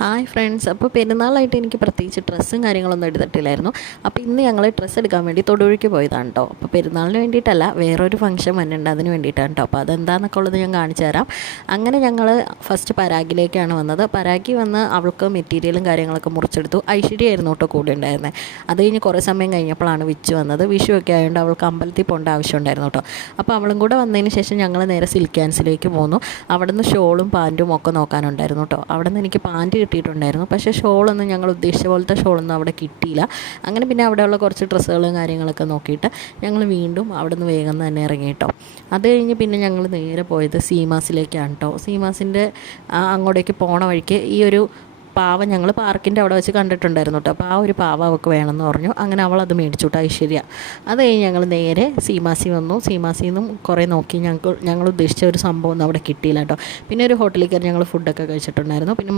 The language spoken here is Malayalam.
ഹായ് ഫ്രണ്ട്സ്, അപ്പോൾ പെരുന്നാളായിട്ട് എനിക്ക് പ്രത്യേകിച്ച് ഡ്രസ്സും കാര്യങ്ങളൊന്നും എടുത്തിട്ടില്ലായിരുന്നു. അപ്പോൾ ഇന്ന് ഞങ്ങൾ ഡ്രസ്സ് എടുക്കാൻ വേണ്ടി തൊടുപുഴയ്ക്ക് പോയതാണ് കേട്ടോ. അപ്പോൾ പെരുന്നാളിന് വേണ്ടിയിട്ടല്ല, വേറൊരു ഫംഗ്ഷൻ വന്നിട്ടുണ്ട്, അതിന് വേണ്ടിയിട്ടാണ് കേട്ടോ. അപ്പോൾ അതെന്താണെന്നൊക്കെ ഉള്ളത് ഞാൻ കാണിച്ചു തരാം. അങ്ങനെ ഞങ്ങൾ ഫസ്റ്റ് പരാഗിലേക്കാണ് വന്നത്. പരാഗി വന്ന് അവൾക്ക് മെറ്റീരിയലും കാര്യങ്ങളൊക്കെ മുറിച്ചെടുത്തു. ഐശ്വര്യമായിരുന്നു കേട്ടോ കൂടെ ഉണ്ടായിരുന്നത്. അത് കഴിഞ്ഞ് കുറേ സമയം കഴിഞ്ഞപ്പോഴാണ് വിച്ചു വന്നത്. വിഷു ഒക്കെ ആയതുകൊണ്ട് അവൾക്ക് അമ്പലത്തിൽ പോകേണ്ട ആവശ്യമുണ്ടായിരുന്നു കേട്ടോ. അപ്പോൾ അവളും കൂടെ വന്നതിന് ശേഷം ഞങ്ങൾ നേരെ സിൽക്ക് ആൻസിലേക്ക് പോന്നു. അവിടെ നിന്ന് ഷോളും പാൻറ്റും ഒക്കെ നോക്കാനുണ്ടായിരുന്നു കേട്ടോ. അവിടെ നിന്ന് എനിക്ക് പാൻറ്റ് കിട്ടിയിട്ടുണ്ടായിരുന്നു, പക്ഷേ ഷോളൊന്നും ഞങ്ങൾ ഉദ്ദേശിച്ച പോലത്തെ ഷോളൊന്നും അവിടെ കിട്ടിയില്ല. അങ്ങനെ പിന്നെ അവിടെയുള്ള കുറച്ച് ഡ്രസ്സുകളും കാര്യങ്ങളൊക്കെ നോക്കിയിട്ട് ഞങ്ങൾ വീണ്ടും അവിടെ നിന്ന് വേഗം തന്നെ ഇറങ്ങി കേട്ടോ. അത് കഴിഞ്ഞ് പിന്നെ ഞങ്ങൾ നേരെ പോയത് സീമാസിലേക്കാണ് കേട്ടോ. സീമാസിൻ്റെ അങ്ങോട്ടേക്ക് പോണ വഴിക്ക് ഈ ഒരു പാവ ഞങ്ങൾ പാർക്കിൻ്റെ അവിടെ വെച്ച് കണ്ടിട്ടുണ്ടായിരുന്നു കേട്ടോ. അപ്പോൾ ആ ഒരു പാവ അവൾക്ക് വേണമെന്ന് പറഞ്ഞു. അങ്ങനെ അവൾ അത് മേടിച്ചു കേട്ടോ, ഐശ്വര്യ. അത് കഴിഞ്ഞ് ഞങ്ങൾ നേരെ സീമാസി വന്നു. സീമാസിയിൽ നിന്നും കുറേ നോക്കി, ഞങ്ങൾ ഉദ്ദേശിച്ച ഒരു സംഭവം ഒന്നും അവിടെ കിട്ടിയില്ല കേട്ടോ. പിന്നെ ഒരു ഹോട്ടലിൽ കയറി ഞങ്ങൾ ഫുഡൊക്കെ കഴിച്ചിട്ടുണ്ടായിരുന്നു. പിന്നെ